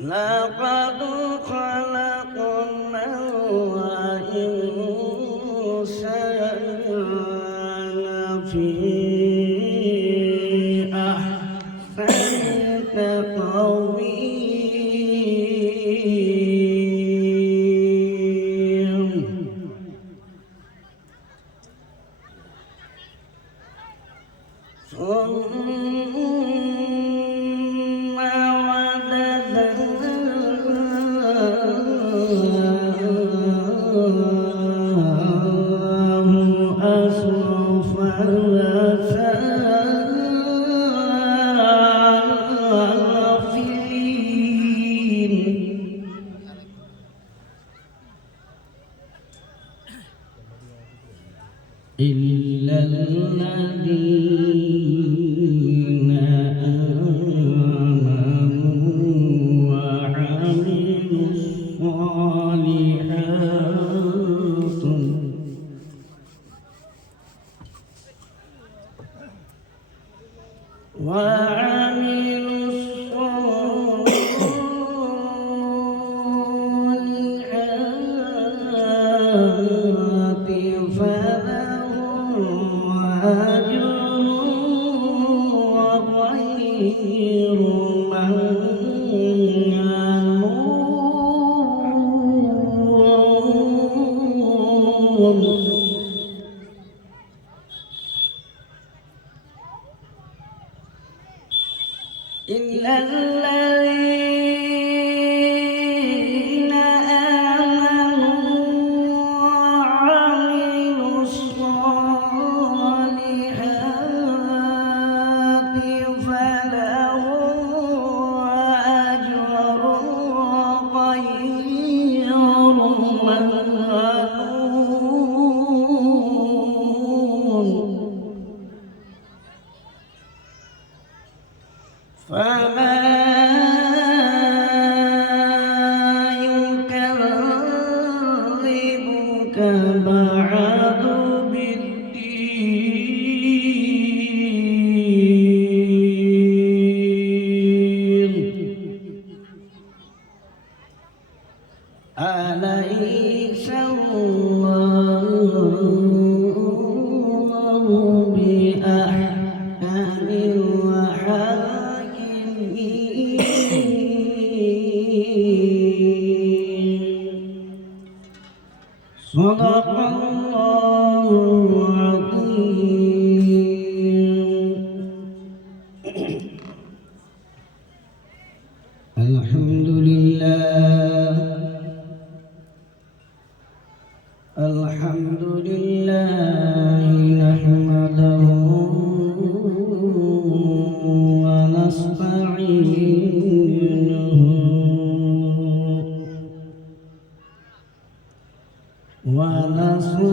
لقد خلقنا الإنسان في أحسن تقويم إلا الذين آمنوا وعملوا الصالحات إلا الذين آمنوا وعملوا الصالحات فلهم أجر غير ممنون فما يكذبك بعد بالدين أليس الله بأحكم صدق الله العظيم. الحمد لله الحمد لله نحمده ونستعينه ونستغفره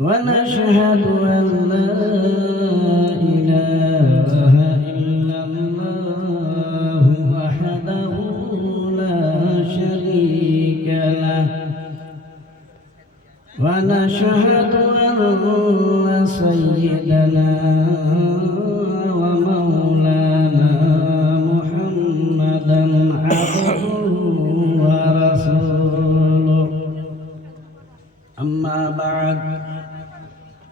ونشهد أن لا إله إلا الله وحده لا شريك له ونشهد أن سيدنا ومولانا محمدا عبده ورسوله أما بعد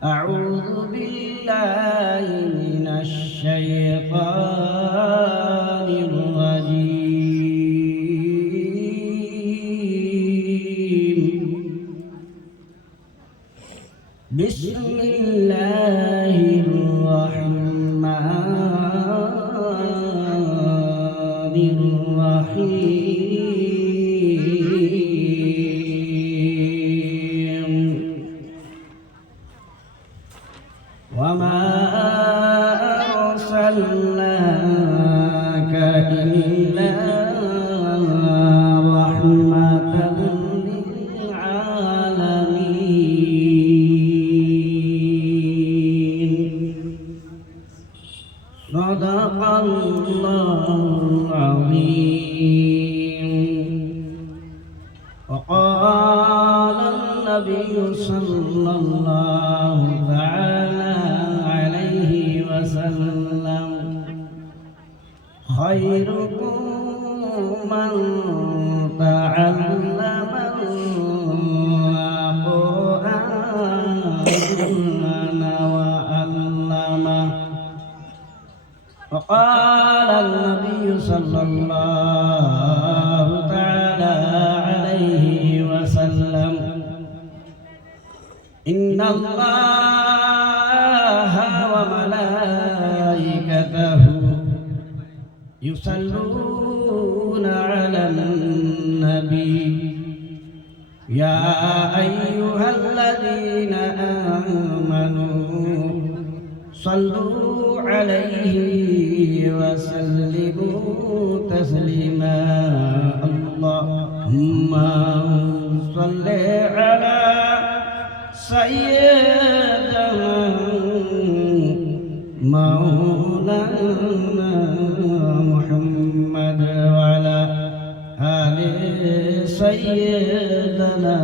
أعوذ بالله من الشيطان الرجيم بسم الله الرحمن الرحيم وما أرسلناك إلا رحمة للعالمين صدق الله العظيم وقال النبي صلى الله تعالى عليه وسلم خيركم من تعلم القرآن وعلمه وقال النبي صلى الله تعالى عليه وسلم إن الله وملائكته يصلون على النبي يا أيها الذين آمنوا صلوا عليه وسلموا تسليما اللهم صل على سيدنا مولانا محمد وعلى آل سيدنا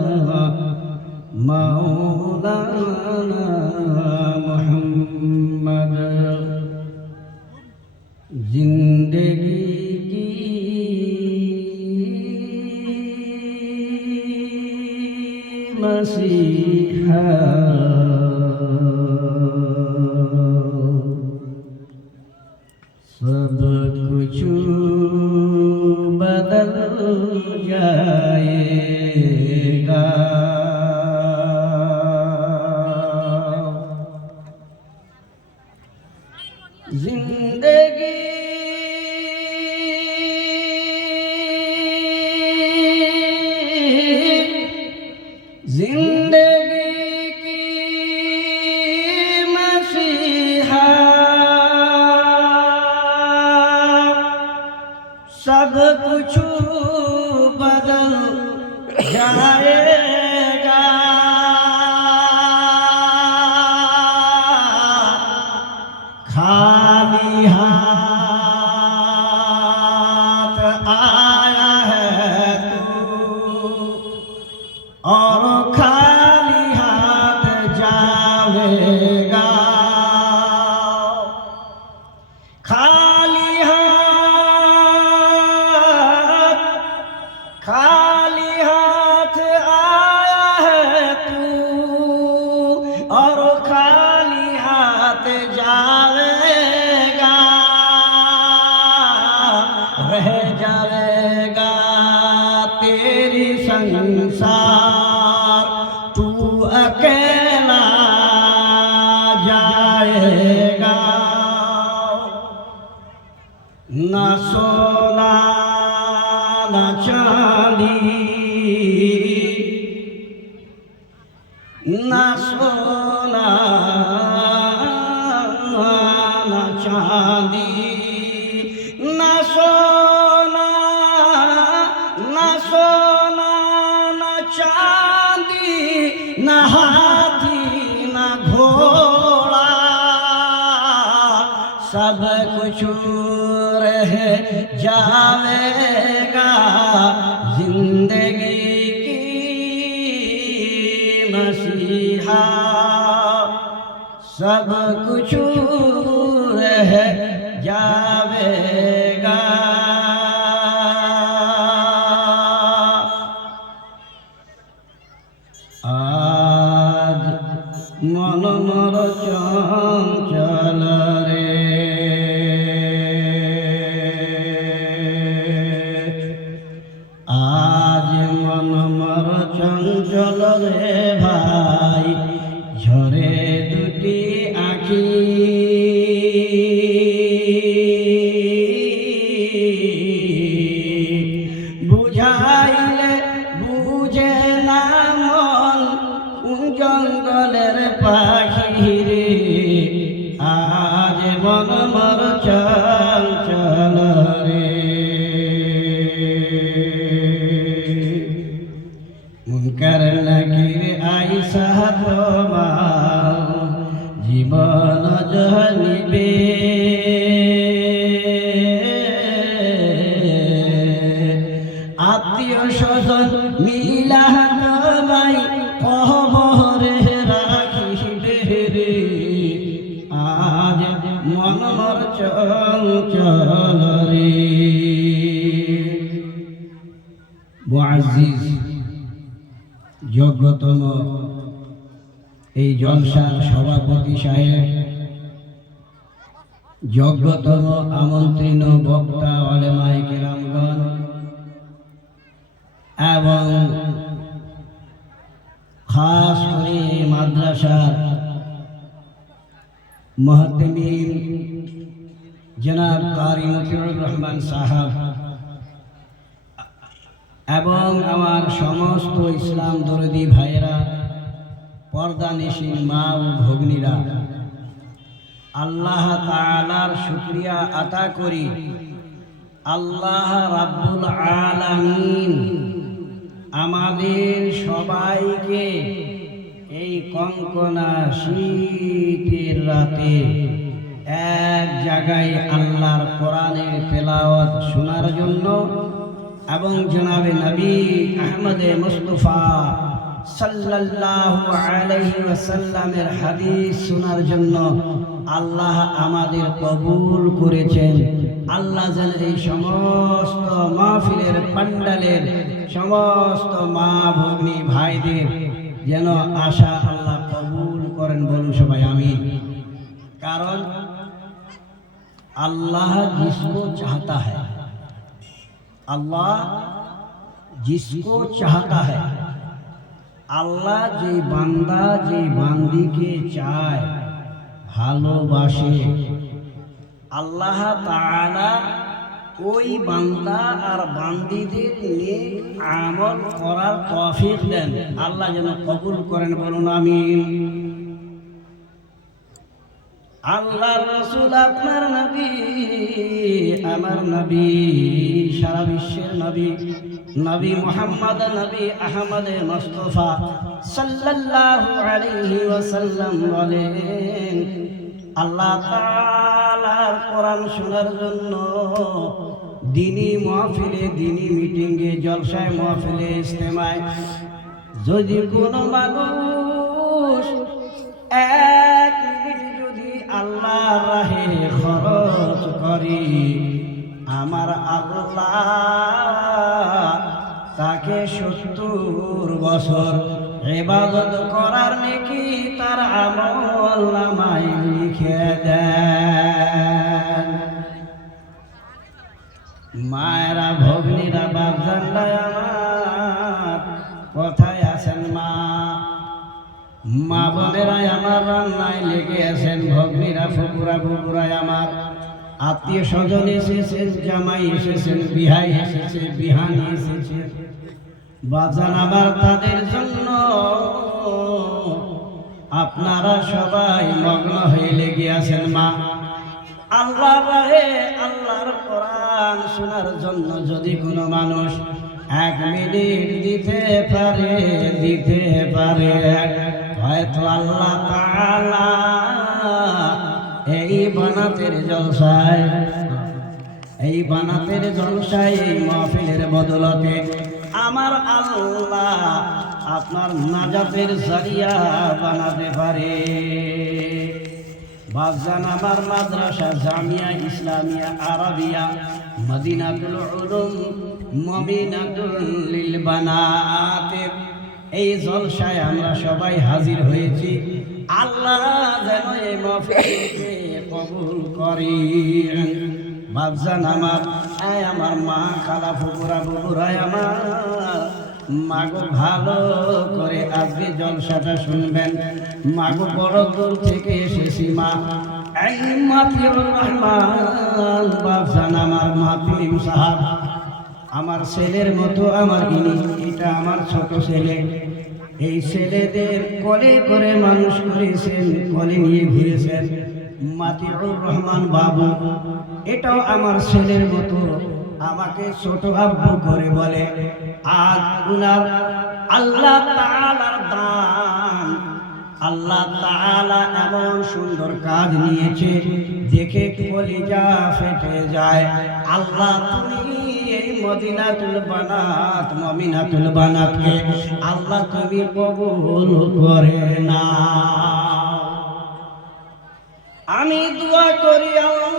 مولانا محمد जिंदगी की मसीहा सब कुछ बदल जाएगा जिंदगी की मसीहा सब कुछ बदल जाएगा खाली हाथ आया है तू और खाली हाथ जाएगा खाली हाथ आया है तू और खाली हाथ जाएगा रह जाएगा तेरी संसार तू अकेला जाएगा ना सोना ना चांदी ना सोना ना चांदी ना सोना ना सोना ना चांदी ना हाथी सब कुछ रह जाएगा जिंदगी की मसीहा सब कुछ रह जाएगा। आज मन मोर चंचल रे आज मन मोर चंचल रे भाई झरे दुटी आखी बुझाइले बुझे ना मन जंगलेर पाखी रे आज मन मोर चंचल रे मुनकर नकीर आइसा তোমার জীবন জহনিবে আত্মীয় স্বজন মিলা তোমায় কবরে রাখিবে রে আজ মন মোর চঞ্চল রে। মুআজ্জিজ যোগ্যতম এই জলসার সভাপতি সাহেব, যোগ্যতম আমন্ত্রিত বক্তা ওলামায়ে কেরামগণ এবং খাস করে মাদ্রাসার মুহতামিম জনাব কারি মতিউর রহমান সাহেব এবং আমার সমস্ত ইসলাম দরদি ভাইয়েরা, পর্দানিশীন মা ও ভগ্নীরা, আল্লাহ তাআলার শুকরিয়া আদা করি। আল্লাহ রাব্বুল আলামিন আমাদের সবাইকে এই কনকনা শীতের রাতে এক জায়গায় আল্লাহর কোরআনের তেলাওয়াত শোনার জন্য এবং জনাবে নবী আহমদে মুস্তাফা সাল্লাল্লাহু আলাইহি ওয়াসাল্লামের হাদিস শোনার জন্য আল্লাহ আমাদের কবুল করেছেন। আল্লাহ যেন এই সমস্ত মাহফিলের পান্ডালের সমস্ত মা ভগ্নী ভাইদের যেন আশা আল্লাহ কবুল করেন, বলুন সবাই আমিন। কারণ আল্লাহ जिसको चाहता है, अल्लाह जिसको चाहता है, আল্লাহ যে বান্দা যে বান্দিকে চায় ভালোবাসে, আল্লাহ তাআলা ওই বান্দা আর বান্দিদের নেক আমল করার তৌফিক দেন। আল্লাহ যেন কবুল করেন, বলুন আমিন। আল্লাহর রাসূল আপনার নবী, আমার নবী, সারা বিশ্বের নবী, নবী মুহাম্মদ নবী আহমদ মুস্তাফা সাল্লাল্লাহু আলাইহি ওয়াসাল্লাম বলেন, আল্লাহ তাআলার কোরআন শোনার জন্য দিনী মাহফিলে, দিনী মিটিংয়ে, জলসায়, মাহফিলে, ইজতেমায় যদি কোনো মানুষ এক মিনিট যদি আল্লাহর রাহে খরচ করি, আমার আল্লাহ তাকে 70 বছর ইবাদত করার নেকি তার আমল নামায় লিখে দেন। মায়েরা, ভগ্নীরা, বাপজানরা আমার কোথায় আছেন? মা বোনেরা আমার রান্নায় লেগে আছেন, ভগ্নীরা, ফুপুরা, ফুপুরায় আমার আত্মীয় স্বজন এসেছেন, জামাই এসেছেন, বিহাই এসেছে, বিহানি এসেছে, বাজান আমার তাদের জন্য আপনারা সবাই মগ্ন হয়ে লেগে আছেন। মা আল্লাহর রাহে, আল্লাহর কোরআন শোনার জন্য যদি কোনো মানুষ 1 মিনিট দিতে পারে হয়তো আল্লাহ তাআলা এই বানাতের জলসায়, এই বানাতের জলসায়, এই মাহফিলের বদলতে আমার আল্লাহ আপনার নাজাতের জারিয়া বানাতে পারে। বাজান আমার মাদ্রাসা জামিয়া ইসলামিয়া আরাবিয়া মদিনাতুল উলুম মুমিনাতুল লিল বানাত, এই জলসায় আমরা সবাই হাজির হয়েছি। আল্লাহ যেন এই মাহফিলকে কবুল করেন। বাজান আমার মা খালা ফুপুরা বুবুরায় আমার মাগো ভালো করে আজকে জলসাটা শুনবেন। মাগো বড় দূর থেকে এসেছি মা, এই মাতিউর রহমান বাজান আমার মাতিম সাহেব, আমার ছেলের মতো আমার এটা আমার ছোট ছেলে। এই ছেলেদের কোলে করে মানুষ করেছেন, কোলে নিয়ে ঘুরেছেন। মাতিউর রহমান বাবু এটাও আমার ছেলের মতো, আমাকে ছোট আব্বু করে বলে। আজ উনার আল্লাহ তাআলার দান, আল্লাহ তাআলা এমন সুন্দর কাজ নিয়েছে দেখে কলিজা ফেটে যায়। আল্লাহ তুমি এই মদিনাতুল বানাত মুমিনাতুল বানাতকে আল্লাহ তুমি কবুল করে না। আমি দোয়া করি আল্লাহ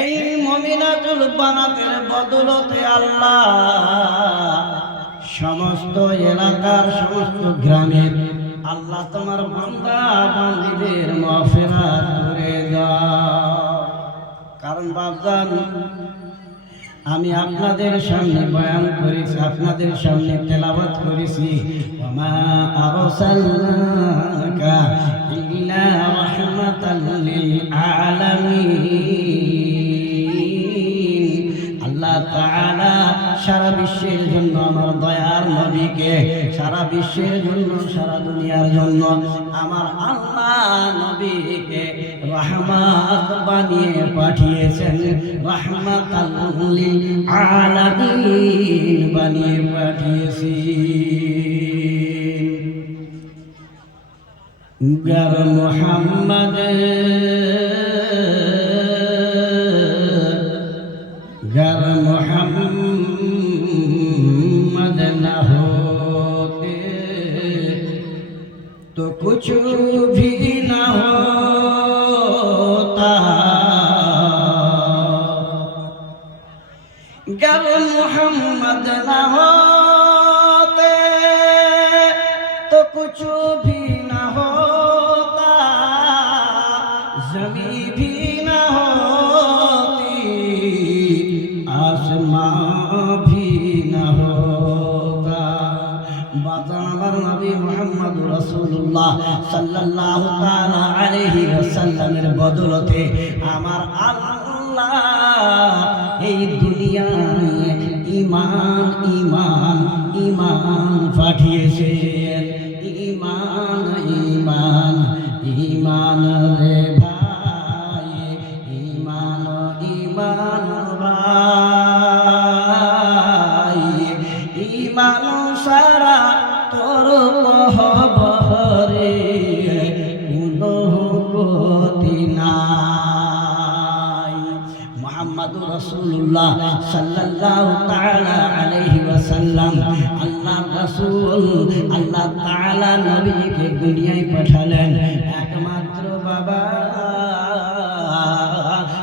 এই মুমিনাতুল বানাতের বদলতে আল্লাহ সমস্ত এলাকার সমস্ত গ্রামের আল্লাহ তোমার বান্দা বান্দীদের মাগফিরাত করে দাও। কারণ বাপজান আমি আপনাদের সামনে বয়ান করেছি, আপনাদের সামনে তেলাওয়াত করেছি, ওয়া আরসালনাকা ইল্লা রাহমাতাল লিল আলামিন। আল্লাহ তাআলা সারা বিশ্বের জন্য আমার দয়ার নবীকে, সারা বিশ্বের জন্য সারা দুনিয়ার জন্য আমার আল্লাহ নবীকে রহমত বানিয়ে পাঠিয়েছেন, রহমাতাল লিল আলামিন বানিয়ে পাঠিয়েছেন। গার মুহাম্মদ गर मोहम्मद न होते तो कुछ भी न होता, गर मोहम्मद न होते तो कुछ भी न होता, ज़मीं भी न होती, आसमां भी न होता। बाजार नबी मोहम्मद रसूलुल्लाह सल्लल्लाहु ताला अलैहि वसल्लमेर बदौलते आमार अल्लाह এই দুনিয়ায় ঈমান ঈমান ঈমান পাঠিয়েছেন। ঈমান ঈমান ঈমান রে ভাই, ঈমান ঈমান ভাই, ঈমান সারা তোর কহবরে কোনো গতি নাই। মুহাম্মাদুর রাসূলুল্লাহ সাল্লাল্লাহু তাআলা আলাইহি ওয়াসাল্লাম আল্লাহর রাসূল, আল্লাহ তাআলা নবীকে দুনিয়ায় পাঠালেন একমাত্র বাবা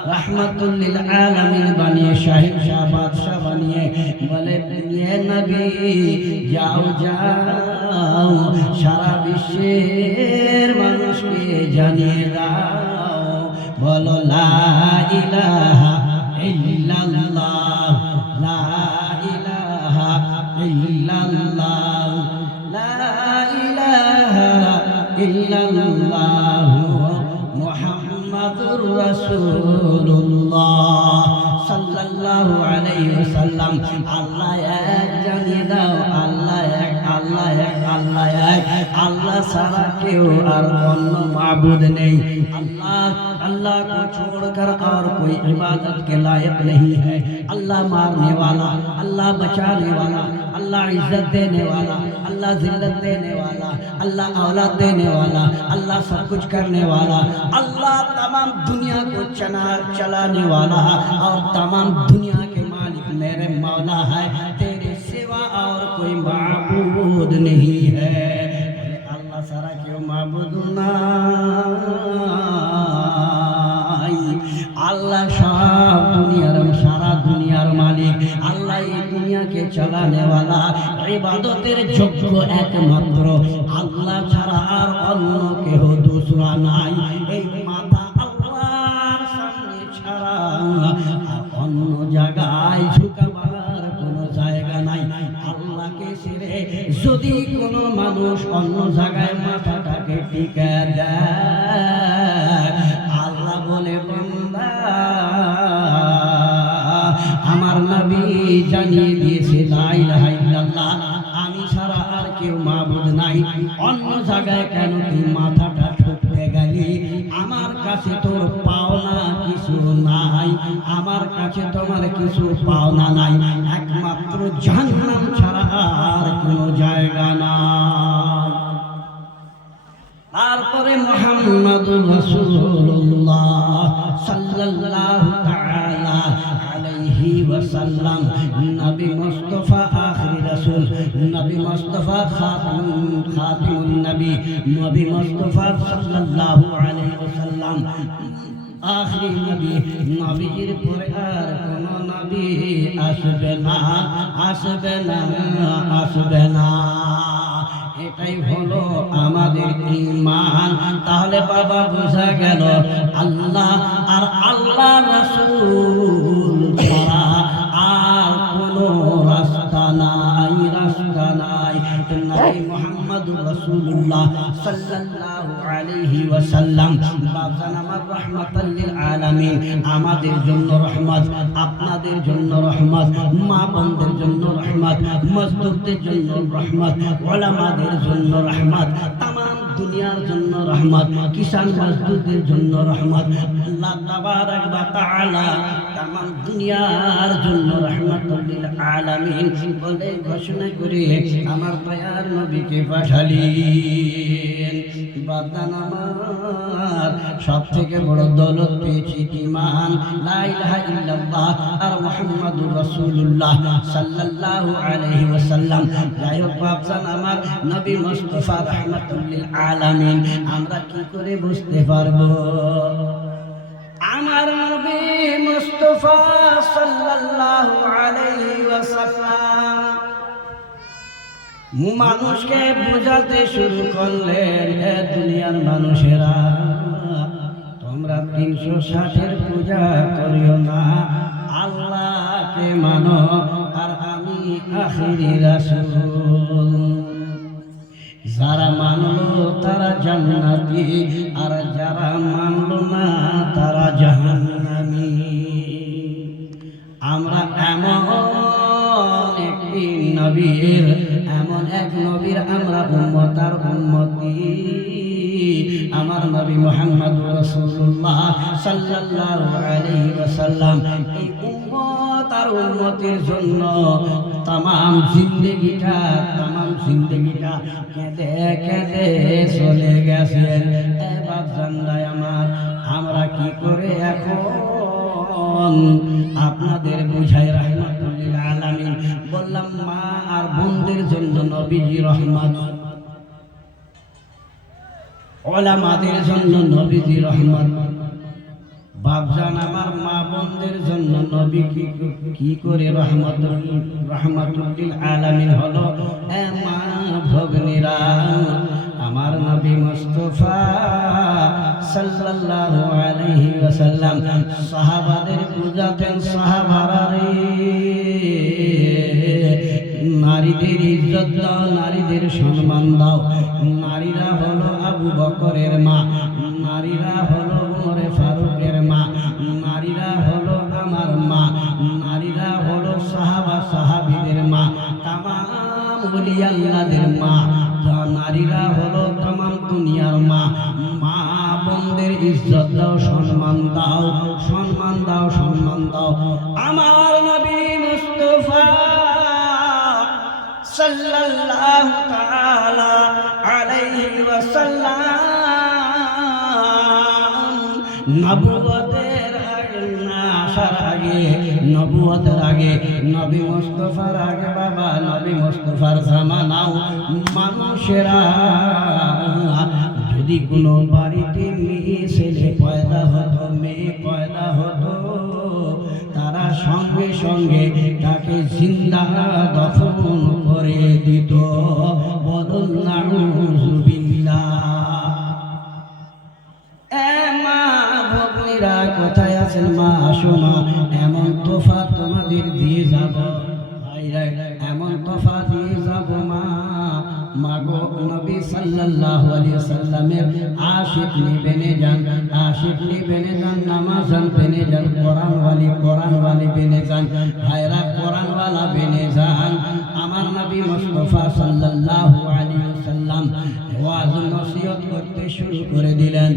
रहमतुल लिल आलमीन बनिए, शाहिद शाह बादशाह बनिए। बोले ये नबी जाओ जाओ सारा विश्वेर मानुषके जानिए दाओ, बोलो ला इलाहा इल्लल्लाह, ला इलाहा इल्लल्लाह, ला इलाहा इल्लल्लाह मुहम्मदुर रसूलुल्लाह सल्लल्लाहु अलैहि वसल्लम। अल्लाह एक जानिए दाओ, अल्लाह एक, अल्लाह एक, আল্লাহ এক, আল্লাহ ছাড়া কেউ আর অন্য মাবুদ নেই। अल्लाह को छोड़कर और कोई इबादत के लायक नहीं है। अल्लाह मारने वाला, अल्लाह बचाने वाला, अल्लाह इज्जत देने वाला, अल्लाह जिल्लत देने वाला, अल्लाह औलाद देने वाला, अल्लाह सब कुछ करने वाला, अल्लाह तमाम दुनिया को चलाने वाला और तमाम दुनिया के मालिक मेरे मौला है। तेरे सिवा और कोई माबूद नहीं है। अल्लाह सारा क्यों माबूद ना, আল্লাহ সব দুনিয়ার সারা দুনিয়ার মালিক, আল্লাহ এই দুনিয়াকে চালানে ওয়ালা, ইবাদতের যোগ্য একমাত্র আল্লাহ ছাড়া আর অন্য কেহ দুসরা নাই। এই মাথা আল্লাহর সামনে ছাড়া আর অন্য জায়গায় ঝুঁকাবার কোনো জায়গা নাই। আল্লাহকে ছেড়ে যদি কোনো মানুষ অন্য জায়গায় মাথাটাকে টিকে দেয়, আল্লাহ বলে বান্দা আমার নবী জানিয়ে দিয়েছে লা ইলাহা ইল্লাল্লাহ, আমি ছাড়া আর কেউ মাবুদ নাই। অন্য জায়গায় কেন তুই মাথাটা ঠুকতে গেলি? আমার কাছে তোর পাওনা কিছু নাই, আমার কাছে তোমার কিছু পাওনা নাই, একমাত্র জাহান্নাম ছাড়া আর কোনো জায়গা নাই। তারপরে মুহাম্মাদুর রাসূলুল্লাহ সাল্লাল্লাহু তাআলা আলাইহি ওয়াসাল্লাম, নবী মুস্তাফা আখিরি রাসূল, নবী মুস্তাফা খাতিমুন নবী, নবী মুস্তাফা সাল্লাল্লাহু আলাইহি ওয়াসাল্লাম আখিরি নবী। নবীর পরে আর কোন নবী আসবে না, আসবে না, আসবে না। এটাই হলো আমাদের ঈমান। তাহলে বাবা বোঝা গেল আল্লাহ আর আল্লাহ রাসূল ছাড়া আর কোনো রাস্তা নাই, রাস্তা নাই। নবী মুহাম্মদুর রাসূলুল্লাহ সাল্লাল্লাহু আলাইহি ওয়াসাল্লাম বাজান আমার রাহমাতাল লিল আলামিন, আমাদের জন্য রহমত, আপনাদের জন্য রহমত, মা বোনদের জন্য রহমত, মজদুরদের জন্য রহমত, উলামাদের জন্য রহমত, तमाम দুনিয়ার জন্য রহমত, কিষান মজদুরদের জন্য রহমত। আল্লাহ তাবারক ওয়া তাআলা तमाम দুনিয়ার জন্য রহমাতুল লিল আলামিন বলে ঘোষণা করে আমার দয়ার নবীকে পাঠালেন। বাদান আমার সবথেকে বড় দৌলত পেয়েছি ঈমান, লা ইলাহা ইল্লাল্লাহ আর মুহাম্মাদুর রাসূলুল্লাহ সাল্লাল্লাহু আলাইহি ওয়াসাল্লাম। যাই হোক বাপজান আমার নবী মুস্তাফা রাহমাতুল লিল আলামিন আমরা কি করে বুঝতে পারবো? আমার নবী মুস্তাফা সাল্লাল্লাহু আলাইহি ওয়াসাল্লাম মানুষকে বোঝাতে শুরু করলেন, হে দুনিয়ার মানুষেরা, তোমরা 360-এর পূজা করিও না, আল্লাহকে মানো, আর আমি আখিরি রাসূল। যারা মানলো তারা জান্নাতি, আর যারা মানলো না তারা জাহান্নামী। আমরা এমন একটি নবীর, এমন এক নবীর আমরা উম্মত আর উম্মতি। আমার নবী মুহাম্মদুর রাসূলুল্লাহ সাল্লাল্লাহু আলাইহি ওয়াসাল্লাম এই উম্মত আর উম্মতের জন্য तमाम जिंदगीটা কেঁদে কেঁদে চলে গেছেন। এবার জানলাই আমার আমরা কি করে এখন আপনাদের বুঝাই রাহমাতুল লিল আলামিন। বললাম মা আর বোনদের জন্য নবীজি রহমত, উলামাদের জন্য নবীজি রহমত। বাপজান আমার মা বোনদের জন্য নবী কি করে রহমাতুল লিল আলামিন হলো? এ মা ভগ্নীরা, আমার নবী মুস্তাফা সাল্লাল্লাহু আলাইহি ওয়াসাল্লাম সাহাবাদের বুঝাতেন, সাহাবারা রে, নারীদের ইজ্জত দাও, নারীদের সম্মান দাও। নারীরা হলো আবু বকরের মা, নারীরা হলো ওমরে ফারুকের মা, নারীরা হলো আমার মা, নারীরা হলো সাহাবা সাহাবীদের মা, তামাম ওলি আল্লাহদের মা। নারীরা হলো तमाम দুনিয়ার মা। মা বোনদের ইজ্জত দাও, সম্মান দাও, সম্মান দাও, সম্মান দাও। আমার নবী মুস্তাফা সাল্লাল্লাহু তাআলা আলাইহি ওয়াসাল্লাম নবুয়তের আসার আগে, নবুয়তের আগে, নবী মুস্তাফার আগে বাবা, নবী মুস্তাফার জামানাও মানুষেরা যদি কোনো বাড়িতে মেয়ে ছেলে পয়দা হতো, মেয়ে পয়দা হতো, তারা সঙ্গে সঙ্গে তাকে জিন্দা দফন করে দিত। বলুন নাউযুবিল্লাহ। মা ভগ্নীরা কোথায় আছেন? মা আসো মা, এমন তোফা তোমাদের দিয়ে যাব, ভাইরা এমন তোফা দিয়ে যাব মা। মাগো নবী সাল্লাল্লাহু আলাইহি সাল্লামের আশিক নিবেনে যান, আশিক নিবেনে যান, নামাজান বেনে যান, কোরআনওয়ালি বেনে যান, ভাইরা কোরআনওয়ালা বেনে যান। আমার নবী মুস্তাফা সাল্লাল্লাহু আলাইহি সাল্লাম ওয়াজ নসিহত করতে শুরু করে দিলেন।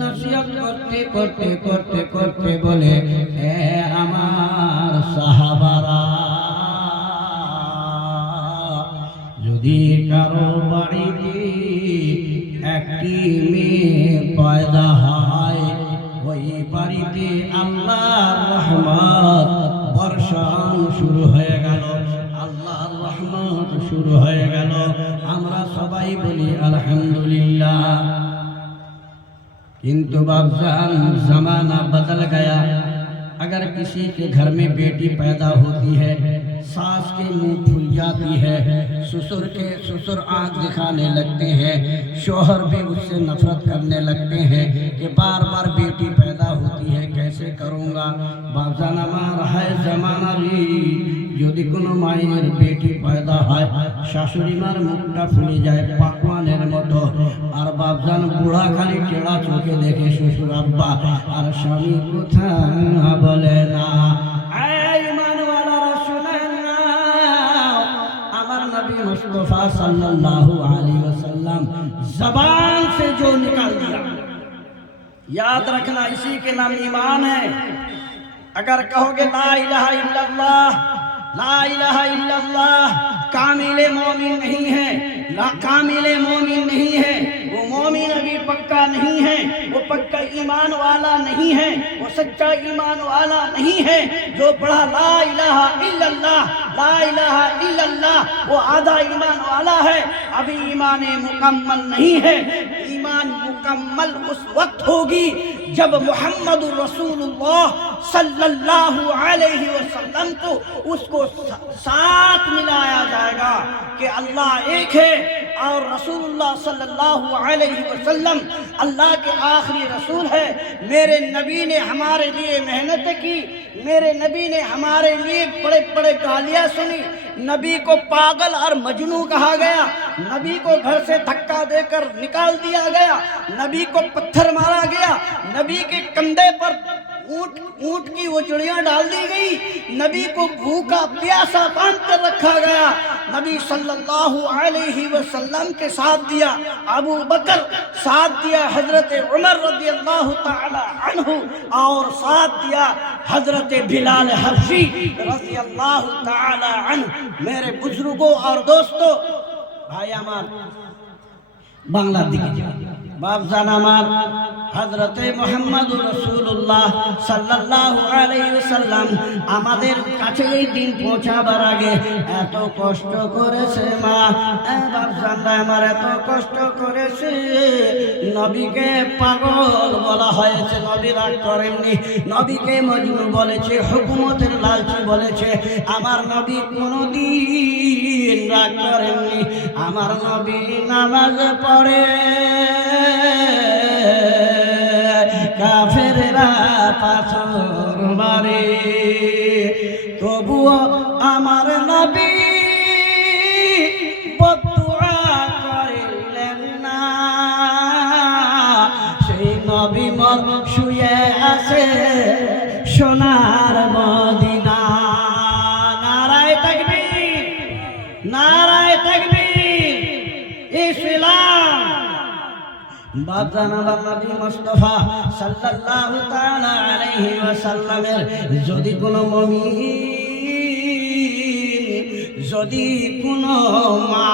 নসিহত করতে করতে করতে করতে বলে, হে আমার সাহাবারা, যদি কারো বাড়িতে একটি মেয়ে পয়দা হয়, ওই বাড়িতে আল্লাহর রহমত বর্ষণ শুরু হয়ে গেল, আল্লাহর রহমত শুরু হয়ে গেল। আমরা সবাই বলি আলহামদুলিল্লাহ। किंतु बाबजान जमाना बदल गया। अगर किसी के घर में बेटी पैदा होती है, सास के मुंह फूल जाती है, ससुर आंख दिखाने लगते हैं, शोहर भी उससे नफरत करने लगते हैं कि बार बार बेटी पैदा होती है, कैसे करूँगा। बाबजान আমার है जमाना री, যদি কোনো মায়ের বেটি পয়দা হয়, শাশুড়ি মার মুখটা ফুলে যায় পাকওয়ানের মতো। আর বাপজান বুড়া খালি টেড়া চোখে দেখে শ্বশুর আব্বা, আর স্বামী কথা বলে না। আমার নবী मुस्तफा सल्लल्लाहु अलैहि वसल्लम जबान से जो निकाल दिया, याद रखना इसी के नाम ईमान है। अगर कहोगे ला इलाहा इल्लल्लाह, ला इलाहा इल्लल्लाह, कामिले मोमिन नहीं है, कामिले मोमिन नहीं है, वो मोमिन अभी पक्का नहीं है, वो पक्का ईमान वाला नहीं है, वो सच्चा ईमान वाला नहीं है। जो पढ़ा ला इलाहा इल्लल्लाह, ला इलाहा इल्लल्लाह, वो आधा ईमान वाला है, अभी ईमान मुकम्मल नहीं है। ईमान मुकम्मल उस वक्त होगी जब मुहम्मद रसूलुल्लाह सल्लल्लाहु अलैहि वसल्लम को उसको साथ मिलाया जाएगा कि अल्लाह एक है और रसूलुल्लाह सल्लल्लाहु अलैहि वसल्लम अल्लाह के आखिरी रसूल है। मेरे नबी ने हमारे लिए मेहनत की, मेरे नबी ने हमारे लिए बड़े बड़े गालियाँ सुनी। नबी को पागल और मजनू कहा गया, नबी को घर से धक्का देकर निकाल दिया गया, नबी को पत्थर मारा गया, नबी के कंधे पर ऊंट की उचड़ियां डाल दी गई, नबी को भूखा प्यासा बांध कर रखा गया। नबी सल्लल्लाहु अलैहि वसल्लम के साथ दिया अबू बकर, साथ दिया हजरत उमर रज़ियल्लाहु ताला अन्हु, और साथ दिया हजरत बिलाल हबशी रज़ियल्लाहु ताला अन्हु। मेरे बुजुर्गों और दोस्तों, भाई আমার বাংলার দিকে যাও, বাপজান আমার হযরতে মুহাম্মদুর রাসূলুল্লাহ সাল্লাল্লাহু আলাইহি ওয়াসাল্লাম আমাদের কাছে এই দিন পৌঁছাবার আগে এত কষ্ট করেছে মা। বাপজান আমার এত কষ্ট করেছে, নবীকে পাগল বলা হয়েছে, নবী রাগ করেননি, নবীকে মজনু বলেছে, হুকুমতের লালচি বলেছে। আমার নবী কোনোদিন রাগ করেননি। আমার নবী নামাজ পড়ে, কাফেররা পাথর মারে, তবুও আমার নবী বদদুআ করিলেন না। সেই নবী মন শুয়ে আছে সোনার মদিনা। নারায়ে তাকবীর, নারায়ে তাকবীর। ইসলাম। বাপজান আমার নবী মুস্তাফা সাল্লাল্লাহু তাআলা আলাইহি ওয়াসাল্লামের যদি কোনো মুমিন, যদি কোনো মা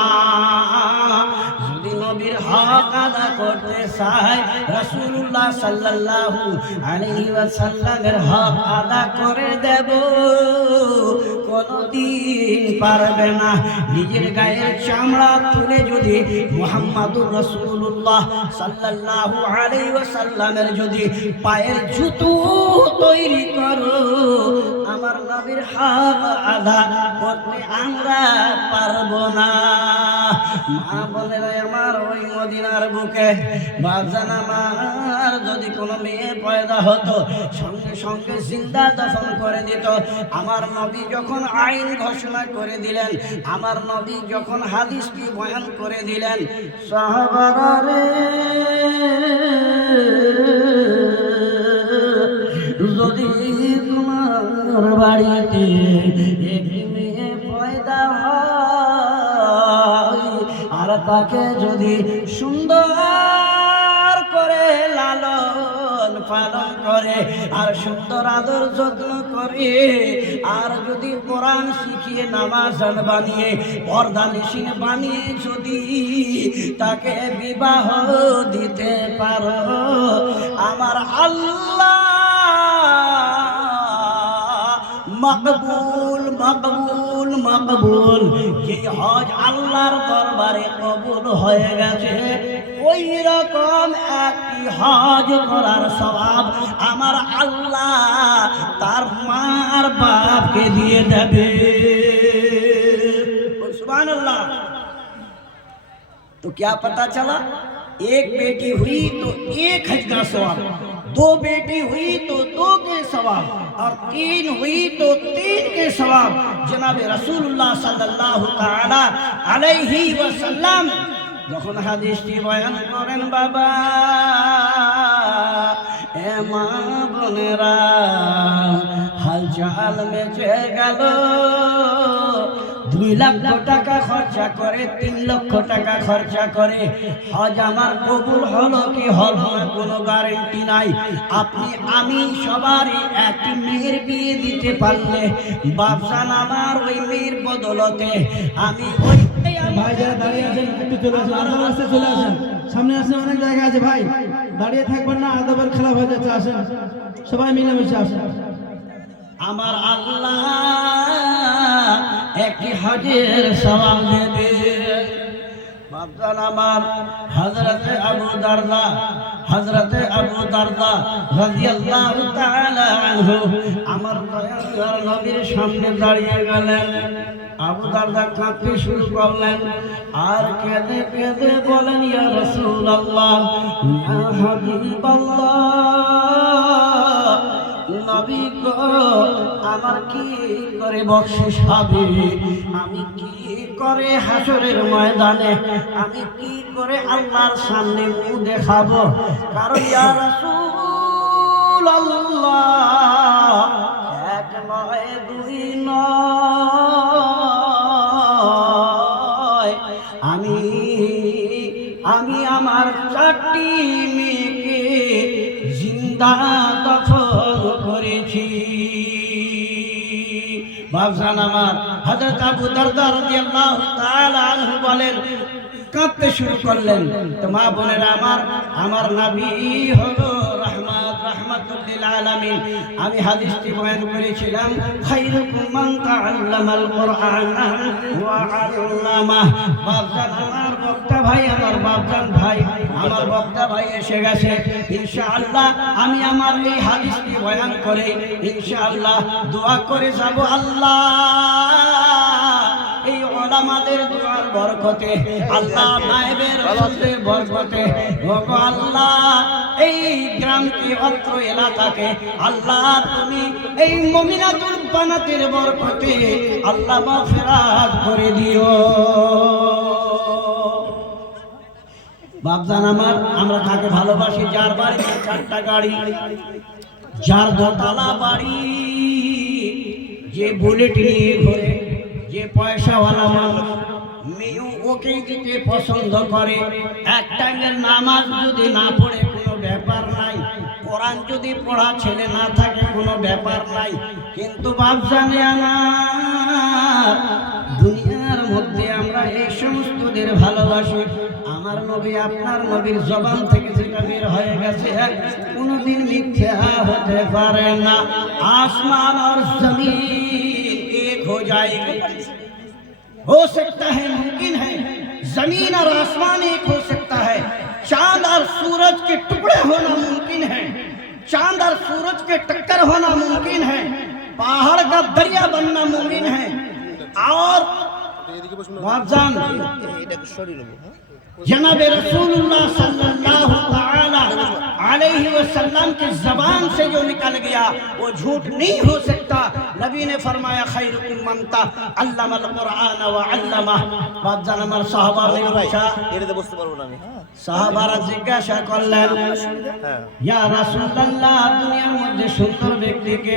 যদি নবীর হক আদা করতে চায়, রাসূলুল্লাহ সাল্লাল্লাহু আলাইহি ওয়াসাল্লামের হক আদা করে দেব, কোনদিন পারবে না। নিজের গায়ের চামড়া তুলে যদি মুহাম্মাদুর রাসূলুল্লাহ সাল্লাল্লাহু আলাইহি ওয়াসাল্লামের যদি পায়ের জুতো তৈরি করো, আমার নবীর হক আদা করতে আমরা পারবো না। মা বোনেরা আমার, ওই মদিনার বুকে বাপজান আমার যদি কোনো মেয়ে পয়দা হতো, সঙ্গে সঙ্গে জিন্দা দফন করে দিত। আমার নবী যখন আইন ঘোষণা করে দিলেন, আমার নবী যখন হাদিসটি বয়ান করে দিলেন, সাহাবারা রে, যদি তোমার বাড়িতে একটি মেয়ে পয়দা হয় আর তাকে যদি সুন্দর করে লালন পালন করে আর সুন্দর আদর যত্ন করে আর যদি কোরআন শিখিয়ে নামাজান বানিয়ে পর্দানিশীন বানিয়ে যদি তাকে বিবাহ দিতে পারো, আমার আল্লাহ মকবুল মকবুল মকবুল, যে হজ আল্লাহর দরবারে কবুল হয়ে গেছে, ওই রকম একটি হজ করার সওয়াব আমার আল্লাহ তার মার বাপকে দিয়ে দেবে। सुभान तो क्या पता चला, एक बेटी हुई तो एक हज का सवाब, दो बेटी हुई तो दो के सवाब, और तीन हुई तो तीन के सवाब। जनाब रसूलुल्लाह सल्लल्लाहु ताला अलैहि वसल्लम যখন হাদিসটি বয়ান করেন, বাবা এ মা বোনেরা, হালচাল মেচে গেল। 2 লাখ টাকা খরচা করে, 3 লক্ষ টাকা খরচা করে হজ আমার কবুল হলো কি হলো না কোনো গ্যারান্টি নাই। আপনি আমি সবারই একটি মেয়ের বিয়ে দিতে পারলে বাপজান আমার ওই মেয়ের বদলতে আমি ওই ভাই যারা দাঁড়িয়ে আছেন একটু চলে আসেন, আদাব রাস্তা চলে আসেন, সামনে আসেন, অনেক জায়গা আছে ভাই, দাঁড়িয়ে থাকবেন না, আদাবের খেলা হয়ে যাচ্ছে, আসেন সবাই মিলেমিশে আসেন। আমার আল্লাহ একটি হজের সওয়াব দেবে। বাপজান আমার হযরতে আবু দারদা রাদিয়াল্লাহু তাআলা আনহু আমার দয়ার নবীর সামনে দাঁড়িয়ে গেলেন। আবু দারদা কাঁদতে শুরু করলেন আর কেঁদে কেঁদে বলেন, ইয়া রাসূলুল্লাহ, ইয়া হাবিবাল্লাহ, নবী গো, আমার কি করে বকশিশ হবে, আমি কি করে হাসরের ময়দানে আমি কি করে আল্লাহর সামনে মুখ দেখাবো? কারণ ইয়া রাসূলুল্লাহ, এক নয় দুই নয়, আমি আমার 4টি মেয়েকে জিন্দা দফন করেছি। বাপজান আমার হযরত আবু দারদা রাদিয়াল্লাহু তাআলা আনহু বলেন, কাঁদতে শুরু করলেন। তো মা বোনেরা আমার নবী হলো রাহমাতুল লিল আলামিন। আমি হাদিসটি বয়ান করেছিলাম, খায়রুকুম মান তাআল্লামাল কুরআনা ওয়া আল্লামা। বাপজান আমার বক্তা ভাই, আমার বাপজান ভাই, আমার বক্তা ভাই এসে গেছে। ইনশাআল্লাহ আমি আমার এই হাদিসটি বয়ান করে ইনশাআল্লাহ দোয়া করে যাব, আল্লাহ এই উলামাদের দোয়ার বরকতে, আল্লাহ নায়েবের রাসূলের বরকতে, ওগো আল্লাহ এই গ্রামকে অত্র এলাকাকে আল্লাহ তুমি এই মুমিনাতুল বানাতের বরকতে আল্লাহ মাগফিরাত করে দিও। বাপজান আমার, আমরা কাকে ভালোবাসি? যার বাড়িতে 4টা গাড়ি, যার 2তলা বাড়ি, যে বুলেট নিয়ে ঘোরে, যে পয়সাওয়ালা মানুষ, মেয়েও ওকেই দিতে পছন্দ করে। এক টাইমের নামাজ যদি না পড়ে কোনো ব্যাপার নাই, কোরআন যদি পড়া ছেলে না থাকে কোনো ব্যাপার নাই। কিন্তু বাপ জানে আমার দুনিয়ার মধ্যে আমরা এই সমস্তদের ভালোবাসি। আমার নবী আপনার নবীর জবান থেকে যেটা বের হয়ে গেছে কোনোদিন মিথ্যা হতে পারে না। আসমান আর জমিন এক हो जाएगी, हो सकता है, मुमकिन है, जमीन और आसमान एक हो सकता है। चांद और सूरज के टुकड़े होना मुमकिन है, चांद और सूरज के टक्कर होना मुमकिन है, पहाड़ का दरिया बनना मुमकिन है। और जनाब रसूलुल्लाह सल्लल्लाहु ताला अलैहि वसल्लम की ज़बान से जो निकल गया वो झूठ नहीं हो सकता। नबी ने फरमाया खैरुकुम मन तअल्लमल कुरआन व अल्लमा। बाप जान আমার সাহাবা ने पूछा, এটাতে বুঝতে পারবো না আমি। সাহাবারা জিজ্ঞাসা করলেন, ইয়া রাসূলুল্লাহ, দুনিয়ার মধ্যে সুন্দর ব্যক্তিকে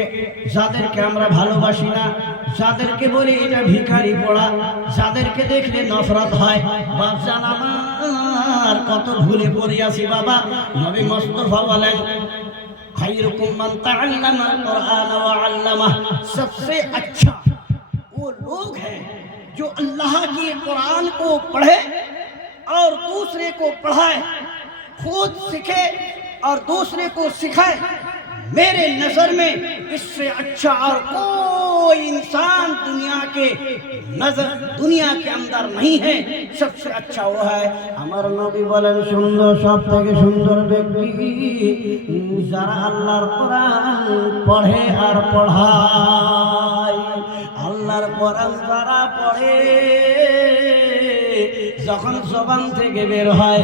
যাদেরকে আমরা ভালোবাসি না, যাদেরকে বলি এটা ভিখারি পড়া, যাদেরকে দেখলে নফরত হয়, বাপ জান আমার কত ভুলে পড়িয়াছি বাবা। নবী মুস্তাফা বলেন खैरुकुम मन तअल्लमल कुरआन व अल्लमा। सबसे अच्छा वो लोग हैं जो अल्लाह के कुरान को पढ़े और दूसरे को पढ़ाए, खुद सीखे और दूसरे को सिखाए। मेरे नजर में इससे अच्छा और कोई इंसान दुनिया के नजर दुनिया के अंदर नहीं है। सबसे अच्छा वो है। আমার নবী বলেন সুন্দর সব থেকে সুন্দর ব্যক্তি যারা আল্লাহর কোরআন পড়ে আর পড়ায়। আল্লাহর কোরআন যারা পড়ে যখন জবান থেকে বের হয়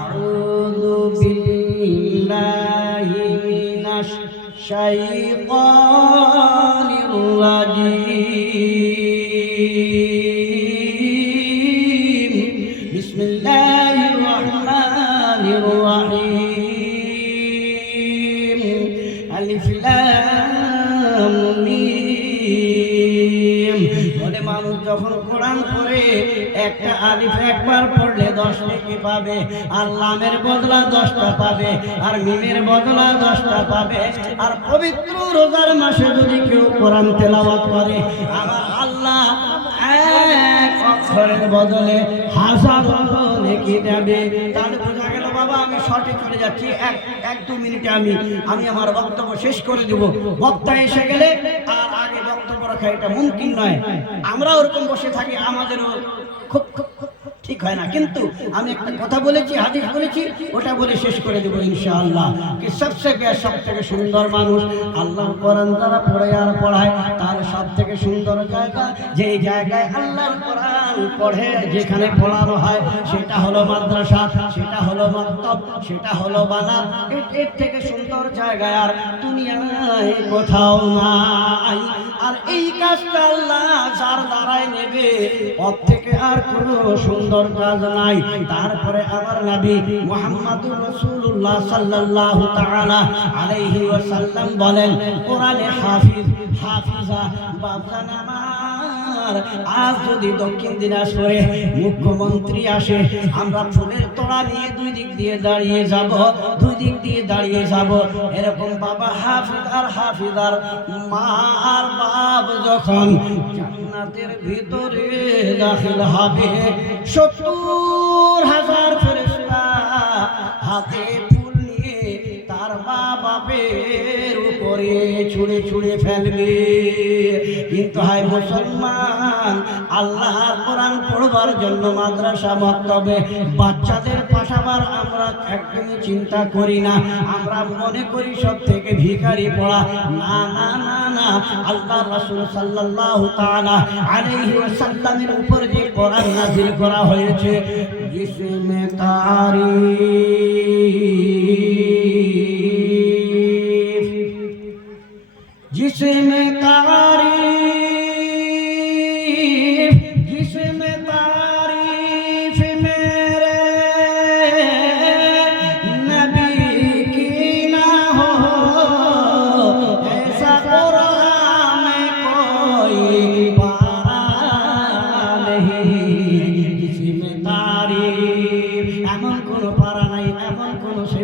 আউযু বিল্লাহি মিনাশ শাইতানির রাজিম, বিসমিল্লাহির রহমানির রহিম, আলিফ লাম মিম। বলে মানুষ যখন কোরআন পড়ে একটা আলিফ একবার পড়লে 10 নেকি পাবে, আর লামের বদলা 10টা পাবে, আর মিমের বদলা 10টা পাবে। আর পবিত্র রোজার মাসে যদি কেউ কোরআন তেলাওয়াত করে আমার আল্লাহ এক অক্ষরের বদলে 1000 নেকি দেবে। তাহলে বোঝা গেল বাবা আমি শর্টে চলে যাচ্ছি, 1-2 মিনিটে আমি আমার বক্তব্য শেষ করে দেব। বক্তা এসে গেলে আর আগে বক্তব্য রাখা এটা মুমকিন নয়। আমরা ওরকম বসে থাকি, আমাদেরও খুব ঠিক হয় না। কিন্তু আমি একটা কথা বলেছি, হাদিস বলেছি, ওটা বলে শেষ করে দেবো ইনশাআল্লাহ। কি সবচেয়ে সব থেকে সুন্দর মানুষ আল্লাহর কোরআন যারা পড়ে আর পড়ায় তার সব থেকে সুন্দর জায়গা, যেই জায়গায় আল্লাহর কোরআন পড়ে যেখানে পড়ানো হয় সেটা হলো মাদ্রাসা, সেটা হলো মাকতাব, সেটা হলো বানাত। এর থেকে সুন্দর জায়গায় আর দুনিয়ায় কোথাও নাই। আর এই কাজটা আল্লাহ যার দ্বারাই নেবে ওর থেকে আর কোনো সুন্দর কাজ নাই। তারপরে আমার নবী মুহাম্মদুর রাসূলুল্লাহ সাল্লাল্লাহু তাআলা আলাইহি ওয়াসাল্লাম বলেন কোরআনে হাফিজ হাফিজা বাবা আমার। আজ যদি দক্ষিণ দিনাজপুরে মুখ্যমন্ত্রী আসে আমরা ফুলের তোড়া নিয়ে দুই দিক দিয়ে দাঁড়িয়ে যাব। এরকম বাবা হাফিজ আর হাফিজার মা আর বাপ যখন জান্নাতের ভিতরে দাখিল হবে 70,000 ফেরেশতা হাতে ফুল নিয়ে তার মা বাপের উপরে ছুঁড়ে ছুঁড়ে ফেলবে। কিন্তু হায় মুসলমান, আল্লাহর কোরআন পড়বার জন্য মাদ্রাসা মক্তবে বাচ্চাদের পাঠাবার আমরা একদমই চিন্তা করি না। আমরা মনে করি সব থেকে ভিখারি পড়া। না না না না, আল্লাহ রাসূল সাল্লাল্লাহু তাআলা আলাইহি ওয়াসাল্লামের উপর যে কোরআন নাযিল করা হয়েছে জিসমে তারিফ, जिसमें तारीफ, जिसमें तारीफ मेरे नबी की ना हो, ऐसा कुरान में कोई पारा नहीं। जिसमें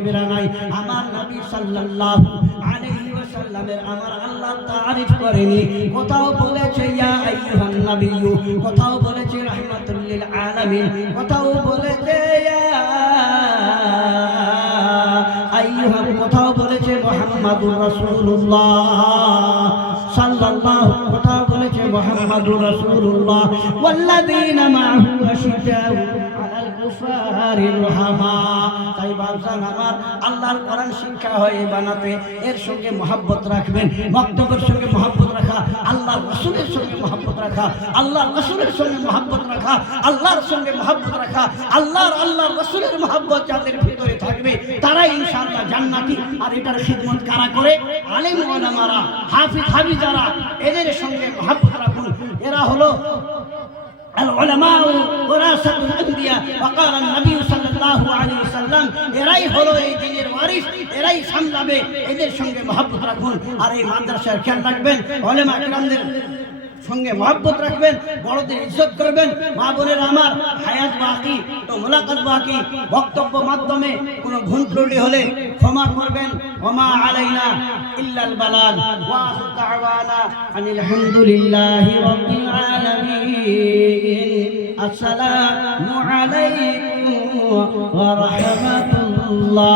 সাহেবেরা নাই, আমার নবী সাল্লাল্লাহু আলাইহি ওয়াসাল্লামের আমার আল্লাহ তারিফ করেনি? কোথাও বলেছে ইয়া আইয়ুহান নাবিয়্যু, কোথাও বলেছে রাহমাতুল লিল আলামিন, কোথাও বলেছে ইয়া আইয়ুহা, কোথাও বলেছে মুহাম্মাদুর রাসূলুল্লাহ সাল্লাল্লাহু, কোথাও বলেছে মুহাম্মাদুর রাসূলুল্লাহ ওয়াল্লাযীনা মা'হু আশিদ্দাউ আলাল কুফারি রুহামা। তাই বাবজান আমার, আল্লাহর কোরআন শিক্ষা হয় বানাতে, এর সঙ্গে মহব্বত রাখবেন। বক্তব্যের সঙ্গে মহব্বত রাখা, আল্লাহর রাসূলের সঙ্গে মহব্বত রাখা, আল্লাহর রাসূলের সঙ্গে মহব্বত রাখা, আল্লাহর সঙ্গে মহব্বত রাখা, আল্লাহর রাসূলের মহব্বত যাদের ভিতরে থাকবে তারাই ইনশাআল্লাহ জান্নাতি। আর এটার খিদমত কারা করে? আলেম ওলামারা, হাফিজারা, এদের সঙ্গে মহব্বত রাখুন। এরা হলো العلماء ورثة الأنبياء وقال النبي صلى الله عليه وسلم, এরাই হলো এই দিনের ওয়ারিস, এরাই সামলাবে, এদের সঙ্গে মহব্বত রাখুন। আর এই মাদ্রাসার খেয়াল রাখবেন, উলামা কিরামদের সঙ্গে মহব্বত রাখবেন, বড়দের ইজ্জত করবেন। মা বোনের আমার, হায়াত বাকি তো মুলাকাত বাকি। বক্তব্য মাধ্যমে কোনো ভুল ত্রুটি হলে ক্ষমা করবেন। ওমা আলাইনা ইল্লাল বালাগ ওয়া আখিরু দাওয়ানা আনিল হামদুলিল্লাহি রাব্বিল আলামিন। আসসালামু আলাইকুম ওয়া রাহমাতুল্লাহ।